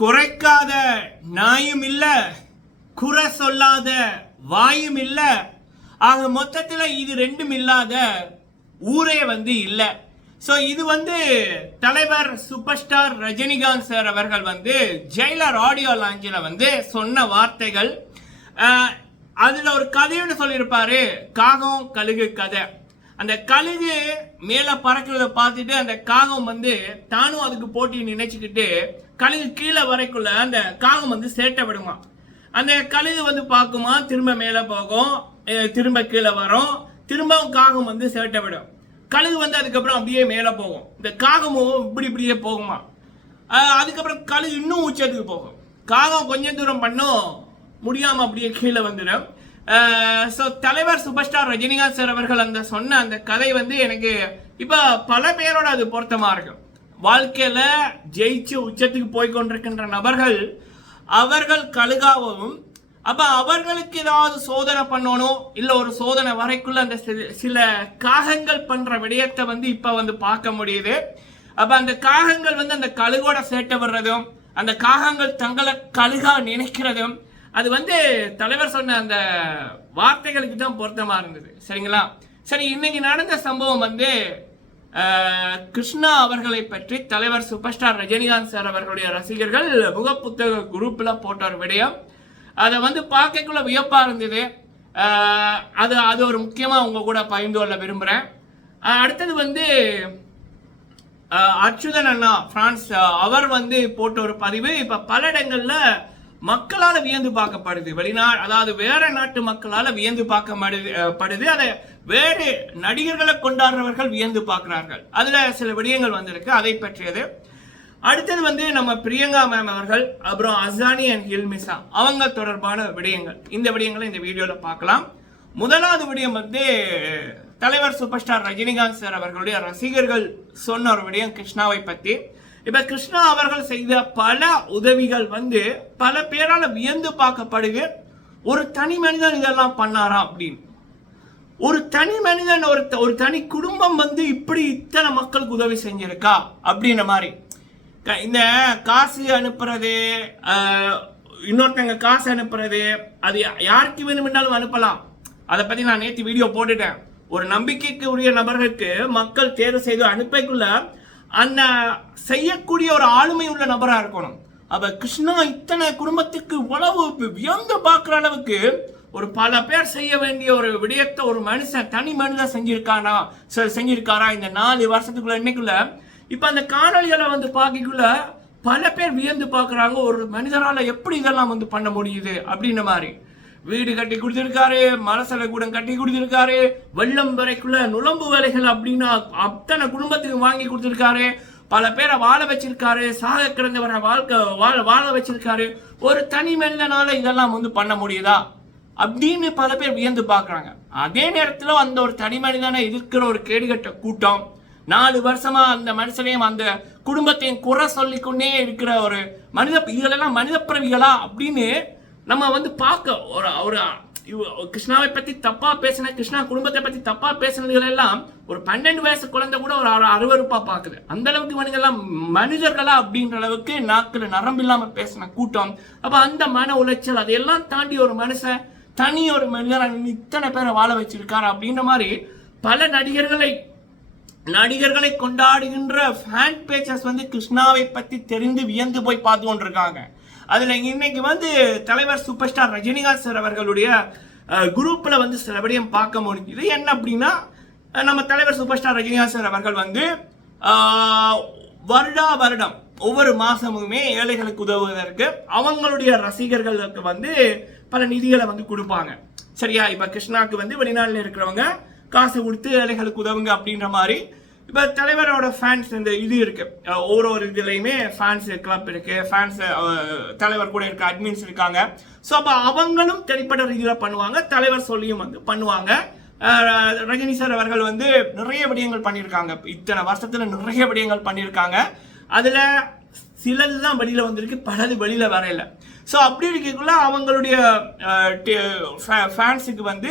குறைக்காத நாயும் இல்ல குறை சொல்லாத வாயும் இல்ல. ஆக மொத்தத்தில் இது ரெண்டும் இல்லாத ஊரே வந்து இல்லை. ஸோ இது வந்து தலைவர் சூப்பர் ஸ்டார் ரஜினிகாந்த் சார் அவர்கள் வந்து ஜெயிலர் ஆடியோ லாஞ்சில் வந்து சொன்ன வார்த்தைகள். அதில் ஒரு கதைன்னு சொல்லியிருப்பாரு காகம் கழுகு கதை. அந்த கழுகு மேலே பறக்கிறத பார்த்துட்டு அந்த காகம் வந்து தானும் அதுக்கு போட்டி நினைச்சுக்கிட்டு கழுகு கீழே வரைக்குள்ள அந்த காகம் வந்து சேட்டை விடுமா? அந்த கழுகு வந்து பார்க்குமா? திரும்ப மேலே போகும். திரும்ப கீழே வரும். திரும்பவும் காகம் வந்து சேட்டை விடும். கழுகு வந்து அதுக்கப்புறம் அப்படியே மேலே போகும். இந்த காகமும் இப்படி இப்படியே போகுமா? அதுக்கப்புறம் கழுகு இன்னும் உச்சத்துக்கு போகும். காகம் கொஞ்சம் தூரம் பண்ணும். முடியாமல் அப்படியே கீழே வந்துடும். ஸோ தலைவர் சூப்பர் ஸ்டார் ரஜினிகாந்த் சார் அவர்கள் அந்த சொன்ன அந்த கதை வந்து எனக்கு இப்போ பல பேரோட அது பொருத்தமாக இருக்கும். வாழ்க்கையில் ஜெயிச்சு உச்சத்துக்கு போய் கொண்டிருக்கின்ற நபர்கள் அவர்கள் கழுகாவும் அப்போ அவர்களுக்கு ஏதாவது சோதனை பண்ணணும் இல்லை ஒரு சோதனை வரைக்குள்ள அந்த சில- சில காகங்கள் பண்ணுற விடயத்தை வந்து இப்போ வந்து பார்க்க முடியுது. அப்போ அந்த காகங்கள் வந்து அந்த கழுகோட சேட்டை வர்றதும் அந்த காகங்கள் தங்களை கழுகா நினைக்கிறதும் அது வந்து தலைவர் சொன்ன அந்த வார்த்தைகளுக்கு தான் பொருத்தமாக இருந்தது. சரிங்களா? சரி இன்னைக்கு நடந்த சம்பவம் வந்து கிருஷ்ணா அவர்களை பற்றி தலைவர் சூப்பர் ஸ்டார் ரஜினிகாந்த் சார் அவர்களுடைய ரசிகர்கள் முகப்புத்தக குரூப்பில் போட்ட ஒரு விடயம் அதை வந்து பார்க்கக்குள்ள வியப்பாக இருந்தது. அது அது ஒரு முக்கியமாக உங்கள் கூட பகிர்ந்து கொள்ள விரும்புகிறேன் அடுத்தது வந்து அச்சுதன் அண்ணா ஃப்ரான்ஸ் அவர் வந்து போட்ட ஒரு பதிவு. இப்போ பல இடங்களில் மக்களால் வியந்து பார்க்கப்படுது. வெளிநா அதாவது வேற நாட்டு மக்களால் வியந்து பார்க்கப்படுது படுது. அதை வேறு நடிகர்களை கொண்டாடுறவர்கள் வியந்து பார்க்கிறார்கள். அதில் சில விடயங்கள் வந்திருக்கு. அதை பற்றியது. அடுத்தது வந்து நம்ம பிரியங்கா மேம் அவர்கள் அப்புறம் அசானி அண்ட் ஹில்மிசா அவங்க தொடர்பான விடயங்கள். இந்த விடயங்களை இந்த வீடியோவில் பார்க்கலாம். முதலாவது விடயம் வந்து தலைவர் சூப்பர் ஸ்டார் ரஜினிகாந்த் சார் அவர்களுடைய ரசிகர்கள் சொன்ன ஒரு விடயம் கிருஷ்ணாவை பற்றி இப்ப கிருஷ்ணா அவர்கள் செய்த பல உதவிகள் வந்து பல பேரால வியந்து பார்க்கப்படுது. ஒரு தனி மனிதன் இதெல்லாம் பண்ணாரா அப்படின்னு. ஒரு தனி மனிதன் ஒரு ஒரு தனி குடும்பம் வந்து இப்படி இத்தனை மக்களுக்கு உதவி செஞ்சிருக்கா அப்படின்ற மாதிரி. இந்த காசு அனுப்புறது இன்னொருத்தங்க காசு அனுப்புறது அது யா- யாருக்கு வேணுமென்றாலும் அனுப்பலாம். அதை பத்தி நான் நேற்று வீடியோ போட்டுட்டேன். ஒரு நம்பிக்கைக்கு உரிய நபர்களுக்கு மக்கள் தேர்வு செய்து அனுப்பக்குள்ள அந்த செய்யக்கூடிய ஒரு ஆளுமை உள்ள நபராக இருக்கணும். அப்ப கிருஷ்ணா இத்தனை குடும்பத்துக்கு உழவு வியந்து பார்க்குற அளவுக்கு ஒரு பல பேர் செய்ய வேண்டிய ஒரு விடயத்தை ஒரு மனுஷன் தனி மனிதன் செஞ்சிருக்கானா செ- செஞ்சிருக்காரா இந்த நாலு வருஷத்துக்குள்ள இன்னைக்குள்ள? இப்போ அந்த காணொளிகளை வந்து பார்க்கக்குள்ள பல பேர் வியந்து பார்க்குறாங்க ஒரு மனிதனால் எப்படி இதெல்லாம் வந்து பண்ண முடியுது? அப்படின்ற மாதிரி. வீடு கட்டி கொடுத்துருக்காரு மலசல கூடம் கட்டி கொடுத்துருக்காரு வெள்ளம் வரைக்குள்ள நுழம்பு வேலைகள் அப்படின்னா அத்தனை குடும்பத்துக்கு வாங்கி கொடுத்துருக்காரு. பல பேரை வாழ வச்சிருக்காரு சாக கிடந்தவரை வாழ்க்கை வாழ வாழ வச்சிருக்காரு. ஒரு தனி மனிதனால இதெல்லாம் வந்து பண்ண முடியுதா? அப்படின்னு பல பேர் வியந்து பார்க்குறாங்க. அதே நேரத்தில் அந்த ஒரு தனி மனிதனை இருக்கிற ஒரு கேடுகட்ட கூட்டம் நாலு வருஷமா அந்த மனுஷனையும் அந்த குடும்பத்தையும் குறை சொல்லிக்கொண்டே இருக்கிற ஒரு மனித இதெல்லாம் மனித பிறவிகளா அப்படின்னு நம்ம வந்து பார்க்க ஒரு ஒரு கிருஷ்ணாவை பத்தி தப்பா பேசின கிருஷ்ணா குடும்பத்தை பத்தி தப்பா பேசினதுகள் எல்லாம் ஒரு பன்னெண்டு வயசு குழந்தை கூட ஒரு அரு- அருவருப்பா பாக்குது அந்த அளவுக்கு இவனுங்கெல்லாம் மனிதர்களா அப்படின்ற அளவுக்கு நாக்கில் நரம்பு இல்லாம பேசின கூட்டம். அப்ப அந்த மன உளைச்சல் அதையெல்லாம் தாண்டி ஒரு மனுஷன் தனி ஒரு மனிதர் இத்தனை பேரை வாழ வச்சிருக்காரு அப்படின்ற மாதிரி பல நடிகர்களை நடிகர்களை கொண்டாடுகின்ற ஃபேன் பேஜஸ் வந்து கிருஷ்ணாவை பத்தி தெரிந்து வியந்து போய் பார்த்து கொண்டிருக்காங்க. அதில் இன்னைக்கு வந்து தலைவர் சூப்பர் ஸ்டார் ரஜினிகாந்த் சார் அவர்களுடைய குரூப்பில் வந்து சில விடயம் பார்க்க முடியுது. என்ன அப்படின்னா நம்ம தலைவர் சூப்பர் ஸ்டார் ரஜினிகாந்த் சார் அவர்கள் வந்து வருடா வருடம் ஒவ்வொரு மாதமுமே ஏழைகளுக்கு உதவுவதற்கு அவங்களுடைய ரசிகர்களுக்கு வந்து பல நிதிகளை வந்து கொடுப்பாங்க. சரியா? இப்போ கிருஷ்ணாக்கு வந்து வெளிநாட்டில் இருக்கிறவங்க காசு கொடுத்து ஏழைகளுக்கு உதவுங்க அப்படின்ற மாதிரி இப்போ தலைவரோட ஃபேன்ஸ் இந்த இது இருக்கு. ஒரு ஒரு இதுலையுமே ஃபேன்ஸ் கிளப் இருக்கு. ஃபேன்ஸ் தலைவர் கூட இருக்க அட்மின்ஸ் இருக்காங்க. ஸோ அப்போ அவங்களும் தனிப்பட்ட ரீதியில் பண்ணுவாங்க. தலைவர் சொல்லியும் வந்து பண்ணுவாங்க. ரஜினி சார் அவர்கள் வந்து நிறைய விடயங்கள் பண்ணியிருக்காங்க. இத்தனை வருஷத்தில் நிறைய விடயங்கள் பண்ணியிருக்காங்க. அதில் சிலது தான் வெளியில் வந்திருக்கு. பலது வெளியில் வரையில. ஸோ அப்படி இருக்கக்குள்ள அவங்களுடைய ஃபேன்ஸுக்கு வந்து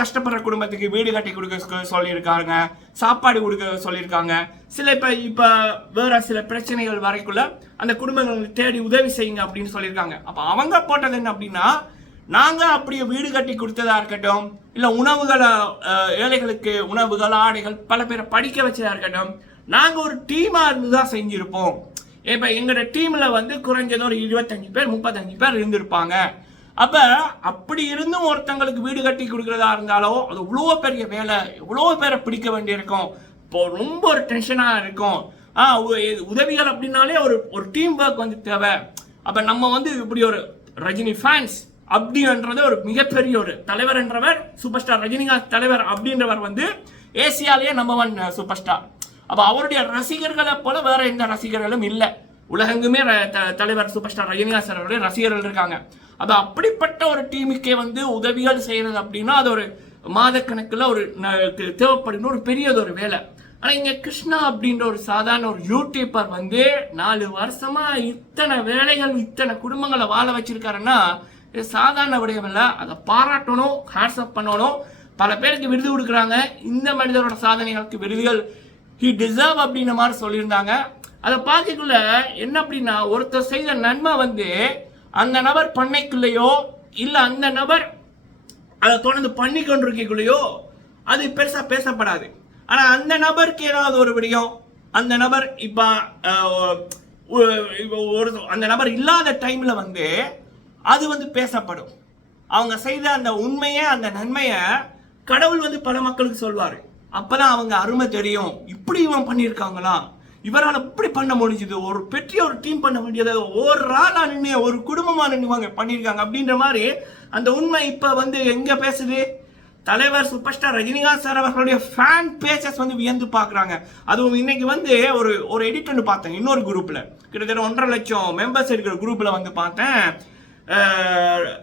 கஷ்டப்படுற குடும்பத்துக்கு வீடு கட்டி கொடுக்க சொல்லியிருக்காங்க சாப்பாடு கொடுக்க சொல்லியிருக்காங்க. சில இப்போ இப்போ வேற சில பிரச்சனைகள் வரைக்குள்ள அந்த குடும்பங்களுக்கு தேடி உதவி செய்யுங்க அப்படின்னு சொல்லியிருக்காங்க. அப்போ அவங்க போட்டது என்ன அப்படின்னா நாங்கள் அப்படியே வீடு கட்டி கொடுத்ததா இருக்கட்டும் இல்லை உணவுகளை ஏழைகளுக்கு உணவுகள் ஆடைகள் பல பேரை படிக்க வச்சதாக இருக்கட்டும் நாங்கள் ஒரு டீமாக இருந்து தான் செஞ்சுருப்போம். இப்போ எங்களோட டீமில் வந்து குறைஞ்சது ஒரு இருபத்தஞ்சு பேர் முப்பத்தஞ்சு பேர் இருந்திருப்பாங்க. அப்போ அப்படி இருந்தும் ஒருத்தங்களுக்கு வீடு கட்டி கொடுக்குறதா இருந்தாலோ அது இவ்வளோ பெரிய வேலை எவ்வளோ பேரை பிடிக்க வேண்டியிருக்கும். இப்போ ரொம்ப ஒரு டென்ஷனாக இருக்கும். ஆ உதவிகள் அப்படின்னாலே ஒரு ஒரு டீம் ஒர்க் வந்து தேவை. அப்போ நம்ம வந்து இப்படி ஒரு ரஜினி ஃபேன்ஸ் அப்படின்றது ஒரு மிகப்பெரிய ஒரு தலைவர் என்றவர் சூப்பர் ஸ்டார் ரஜினிகாந்த் தலைவர் அப்படின்றவர் வந்து ஏசியாலேயே நம்பர் ஒன் சூப்பர் ஸ்டார் அப்போ அவருடைய ரசிகர்களை போல வேற எந்த ரசிகர்களும் இல்லை. உலகெங்குமே ர- த- தலைவர் சூப்பர் ஸ்டார் ரஜினிகாந்த் சார் அவருடைய ரசிகர்கள் இருக்காங்க. அது அப்படிப்பட்ட ஒரு டீமுக்கே வந்து உதவிகள் செய்யறது அப்படின்னா அது ஒரு மாதக்கணக்கில் ஒரு ந- தே- ஒரு பெரியது ஒரு வேலை. ஆனால் இங்கே கிருஷ்ணா அப்படின்ற ஒரு சாதாரண ஒரு யூடியூப்பர் வந்து நாலு வருஷமாக இத்தனை வேலைகள் இத்தனை குடும்பங்களை வாழ வச்சிருக்காருன்னா இது சாதாரண விடயம் இல்லை அதை பாராட்டணும் ஹேட்ஸ்அப் பண்ணணும். பல பேருக்கு விருது கொடுக்குறாங்க. இந்த மனிதரோட சாதனைகளுக்கு விருதுகள் ஹி டிசர்வ் அப்படின்ற மாதிரி சொல்லியிருந்தாங்க. அதை பார்க்கக்குள்ள என்ன அப்படின்னா ஒருத்தர் செய்த நன்மை வந்து அந்த நபர் பண்ணைக்குள்ளேயோ இல்லை அந்த நபர் அதை தொடர்ந்து பண்ணி கொண்டிருக்கக்குள்ளேயோ அது பெருசாக பேசப்படாது. ஆனால் அந்த நபருக்கு ஏதாவது ஒரு விடயம் அந்த நபர் இப்போ ஒரு அந்த நபர் இல்லாத டைமில் வந்து அது வந்து பேசப்படும். அவங்க செய்த அந்த உண்மையை அந்த நன்மையை கடவுள் வந்து பல மக்களுக்கு சொல்வாரு. அப்பதான் அவங்க அருமை தெரியும். இப்படி இவன் பண்ணியிருக்காங்களா? இவரால் இப்படி பண்ண முடிஞ்சுது. ஒரு பெரிய ஒரு டீம் பண்ண வேண்டியது ஒரு ஆளா நின்று ஒரு குடும்பமாக நின்று பண்ணியிருக்காங்க அப்படின்ற மாதிரி அந்த உண்மை இப்போ வந்து எங்கே பேசுது? தலைவர் சூப்பர் ஸ்டார் ரஜினிகாந்த் சார் அவர்களுடைய ஃபேன் பேஜஸ் வந்து வியந்து பார்க்குறாங்க. அதுவும் இன்னைக்கு வந்து ஒரு ஒரு எடிட் ஒன்று பார்த்தேன். இன்னொரு குரூப்பில் கிட்டத்தட்ட ஒன்றரை லட்சம் மெம்பர்ஸ் இருக்கிற குரூப்பில் வந்து பார்த்தேன்.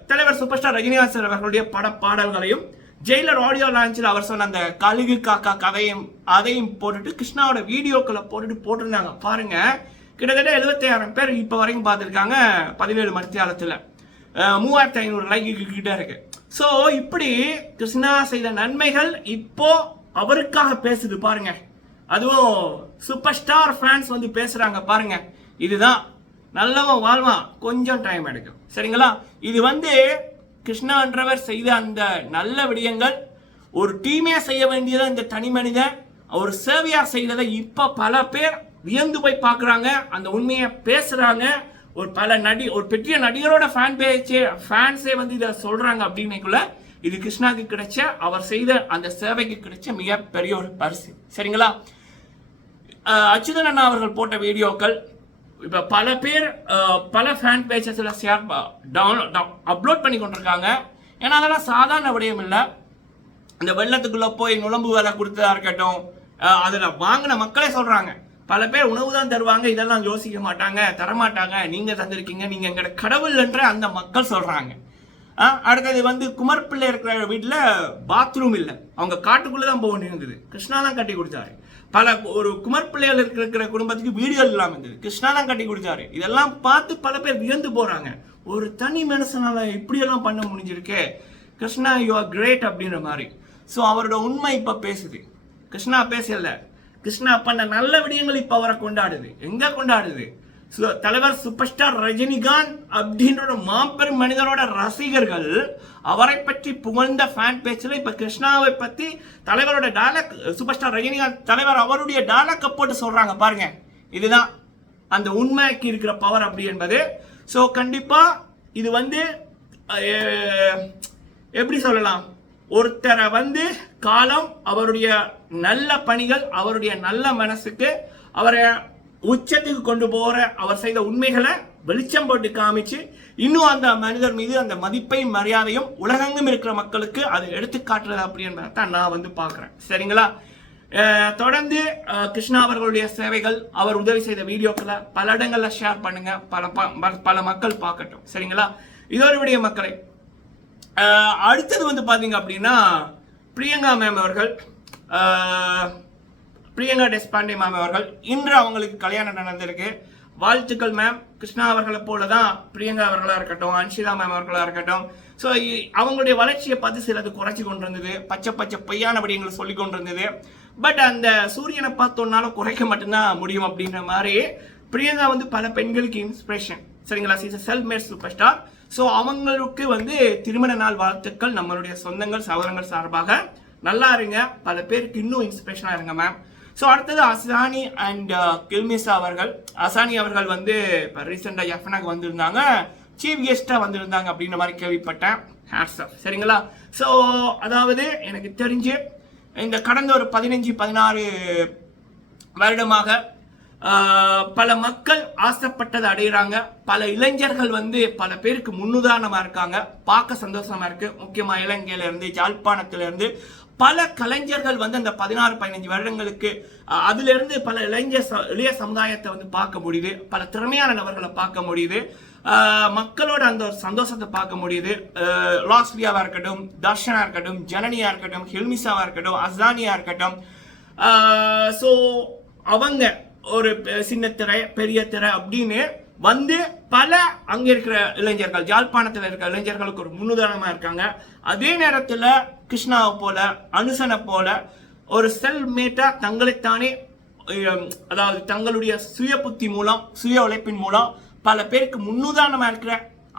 தலைவர் சூப்பர் ஸ்டார் ரஜினிகாந்த் சார் அவர்களுடைய பட பாடல்களையும் ஜெயிலர் ஆடியோ லான்ச்சில் அவர் சொன்ன அந்த கழுகு காக்கா கதையும் அதையும் போட்டுட்டு கிருஷ்ணாவோட வீடியோக்களை போட்டுட்டு போட்டிருந்தாங்க. பாருங்க. கிட்டத்தட்ட எழுபத்தாயிரம் பேர் இப்போ வரைக்கும் பார்த்துருக்காங்க பதினேழு மணித்தியாலத்தில் மூவாயிரத்தி ஐநூறு லைக்கு கிட்ட இருக்கு. ஸோ இப்படி கிருஷ்ணா செய்த நன்மைகள் இப்போ அவருக்காக பேசுது பாருங்க. அதுவும் சூப்பர் ஸ்டார் ஃபேன்ஸ் வந்து பேசுறாங்க பாருங்க. இதுதான். நல்லவன் வாழ்வான். கொஞ்சம் டைம் எடுக்கும். சரிங்களா? இது வந்து கிருஷ்ணான்றவர் செய்த அந்த நல்ல விடயங்கள் ஒரு டீமே செய்ய வேண்டியதை இந்த தனி மனிதன் ஒரு சேவையா செய்ததை இப்ப பல பேர் வியந்து போய் பார்க்குறாங்க அந்த உண்மையை பேசுறாங்க. ஒரு பல நடி ஒரு பெரிய நடிகரோட ஃபேன் பேச்சே ஃபேன்ஸே வந்து இதை சொல்றாங்க அப்படின்னைக்குள்ள இது கிருஷ்ணாக்கு கிடைச்ச அவர் செய்த அந்த சேவைக்கு கிடைச்ச மிகப்பெரிய ஒரு பரிசு. சரிங்களா? அச்சுதன் அண்ணா அவர்கள் போட்ட வீடியோக்கள் இப்போ பல பேர் பல ஃபேன் பேஜஸில் ஷேர் டவுன்லோட் அப்லோட் பண்ணி கொண்டிருக்காங்க. ஏன்னா அதெல்லாம் சாதாரண விடயம் இல்லை. அந்த வெள்ளத்துக்குள்ளே போய் நுழம்பு வேலை கொடுத்ததா இருக்கட்டும் அதில் வாங்கின மக்களே சொல்கிறாங்க பல பேர் உணவு தான் தருவாங்க இதெல்லாம் யோசிக்க மாட்டாங்க தரமாட்டாங்க. நீங்கள் தந்திருக்கீங்க நீங்கள் எங்களோட கடவுள் என்ற அந்த மக்கள் சொல்கிறாங்க அடுத்தது வந்து குமர் பிள்ளை இருக்கிற வீட்டில் பாத்ரூம் இல்லை. அவங்க காட்டுக்குள்ளே தான் போக வேண்டியிருந்தது. கிருஷ்ணா தான் கட்டி கொடுத்தாரு பல ஒரு குமர் பிள்ளைகள் இருக்கிற குடும்பத்துக்கு வீடியோ இல்லாம இருந்தது. கிருஷ்ணா தான் கட்டி கொடுத்தாரு இதெல்லாம் பார்த்து பல பேர் வியந்து போறாங்க. ஒரு தனி மனுஷனால இப்படியெல்லாம் பண்ண முடிஞ்சிருக்கே. கிருஷ்ணா யூ ஆர் கிரேட் அப்படின்ற மாதிரி. ஸோ அவரோட உண்மை இப்ப பேசுது. கிருஷ்ணா பேசல. கிருஷ்ணா பண்ண நல்ல விடயங்கள் இப்ப அவரை கொண்டாடுது. எங்க கொண்டாடுது? தலைவர் சூப்பர் ஸ்டார் ரஜினிகாந்த் அப்படின்ற மாபெரும் மனிதரோட ரசிகர்கள் அவரை பற்றி புகழ்ந்த ஃபேன் பேச்சில் இப்போ கிருஷ்ணாவை பற்றி தலைவரோட டாலக் சூப்பர் ஸ்டார் ரஜினிகாந்த் தலைவர் அவருடைய டாலக்கை போட்டு சொல்கிறாங்க பாருங்க. இதுதான் அந்த உண்மைக்கு இருக்கிற பவர் அப்படி என்பது. ஸோ கண்டிப்பாக இது வந்து எப்படி சொல்லலாம்? ஒருத்தரை வந்து காலம் அவருடைய நல்ல பணிகள் அவருடைய நல்ல மனசுக்கு அவரை உச்சத்துக்கு கொண்டு போற அவர் செய்த உண்மைகளை வெளிச்சம் போட்டு காமிச்சு இன்னும் அந்த மனிதர் மீது அந்த மதிப்பையும் மரியாதையும் உலகெங்கும் இருக்கிற மக்களுக்கு அது எடுத்து காட்டுறது அப்படின்றத தான் நான் வந்து பார்க்குறேன். சரிங்களா? தொடர்ந்து கிருஷ்ணா அவர்களுடைய சேவைகள் அவர் உதவி செய்த வீடியோக்களை பல இடங்களில் ஷேர் பண்ணுங்க. பல ப- பல மக்கள் பார்க்கட்டும். சரிங்களா? இதோட விடைய மக்களை. அடுத்தது வந்து பார்த்தீங்க அப்படின்னா பிரியங்கா மேம் அவர்கள் பிரியங்கா டெஸ்பாண்டே மேம் அவர்கள். இன்று அவங்களுக்கு கல்யாணம் நடந்திருக்கு. வாழ்த்துக்கள் மேம் கிருஷ்ணா அவர்களை போல தான் பிரியங்கா அவர்களாக இருக்கட்டும் அன்ஷிதா மேம் அவர்களாக இருக்கட்டும். ஸோ அவங்களுடைய வளர்ச்சியை பார்த்து சிலது குறைச்சி கொண்டு இருந்தது பச்சை பச்சை பொய்யான விடயங்களை சொல்லி கொண்டு இருந்தது பட் அந்த சூரியனை பார்த்தோன்னால குறைக்க மட்டும்தான் முடியும் அப்படின்ற மாதிரி பிரியங்கா வந்து பல பெண்களுக்கு இன்ஸ்பிரேஷன் சரிங்களா? She's self made super star so அவங்களுக்கு வந்து திருமண நாள் வாழ்த்துக்கள். நம்மளுடைய சொந்தங்கள் சகோதரங்கள் சார்பாக. நல்லா இருங்க. பல பேருக்கு இன்னும் இன்ஸ்பிரேஷனாக இருங்க மேம் ஸோ அடுத்தது அசானி அண்ட் uh, கில்மிஸ் அவர்கள். அசானி அவர்கள் வந்து இப்போ ரீசெண்டாக எஃப்னாக்கு வந்திருந்தாங்க. சீஃப் கெஸ்ட்டாக வந்திருந்தாங்க அப்படின்ற மாதிரி கேள்விப்பட்டேன். ஹேட்ஸ் ஆஃப் சரிங்களா? ஸோ அதாவது எனக்கு தெரிஞ்சு இந்த கடந்த ஒரு பதினஞ்சு பதினாறு வருடமாக பல மக்கள் ஆசைப்பட்டதை அடையிறாங்க. பல இளைஞர்கள் வந்து பல பேருக்கு முன்னுதாரணமாக இருக்காங்க. பார்க்க சந்தோஷமாக இருக்குது முக்கியமாக இலங்கையிலேருந்து இருந்து பல கலைஞர்கள் வந்து அந்த பதினாறு பதினஞ்சு வருடங்களுக்கு அதிலிருந்து பல இளைஞர் ச- இளைய சமுதாயத்தை வந்து பார்க்க முடியுது. பல திறமையான நபர்களை பார்க்க முடியுது. மக்களோட அந்த ஒரு சந்தோஷத்தை பார்க்க முடியுது. ஆஹ், இருக்கட்டும் தர்ஷனாக இருக்கட்டும் ஜனனியாக இருக்கட்டும் ஹில்மிசாவாக இருக்கட்டும் அஸ்தானியாக இருக்கட்டும். ஸோ அவங்க ஒரு சின்ன திரை பெரிய திரை அப்படின்னு வந்து பல அங்க இருக்கிற இளைஞர்கள் யாழ்ப்பாணத்தில் இருக்கிற இளைஞர்களுக்கு ஒரு முன்னுதாரணமா இருக்காங்க. அதே நேரத்தில் கிருஷ்ணாவை போல அனுசனை போல ஒரு செல்மேட்டா தங்களைத்தானே அதாவது தங்களுடைய சுய புத்தி மூலம் சுய உழைப்பின் மூலம் பல பேருக்கு முன்னுதாரணமா இருக்கிற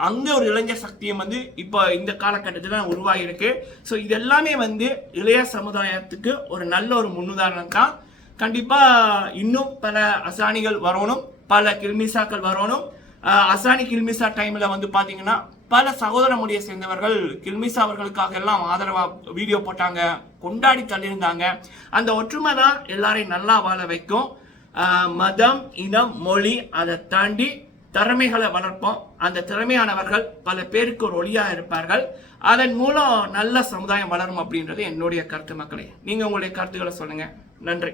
அங்க ஒரு இளைஞர் சக்தியும் வந்து இப்போ இந்த காலகட்டத்தில் உருவாகிருக்கு ஸோ இது எல்லாமே வந்து இளைய சமுதாயத்துக்கு ஒரு நல்ல ஒரு முன்னுதாரணம் தான். கண்டிப்பா இன்னும் பல அசானிகள் வரணும் பல கிருமிசாக்கள் வரணும். அசானி கில்மிசா டைம்ல வந்து பாத்தீங்கன்னா பல சகோதர முடியை சேர்ந்தவர்கள் கில்மிசா அவர்களுக்காக எல்லாம் ஆதரவா வீடியோ போட்டாங்க கொண்டாடி தள்ளியிருந்தாங்க. அந்த ஒற்றுமை தான் எல்லாரையும் நல்லா வாழ வைக்கும். மதம் இனம் மொழி அதை தாண்டி திறமைகளை வளர்ப்போம். அந்த திறமையானவர்கள் பல பேருக்கு ஒரு ஒளியாக இருப்பார்கள். அதன் மூலம் நல்ல சமுதாயம் வளரும் அப்படின்றது என்னுடைய கருத்து மக்களே. நீங்கள் உங்களுடைய கருத்துக்களை சொல்லுங்கள் நன்றி.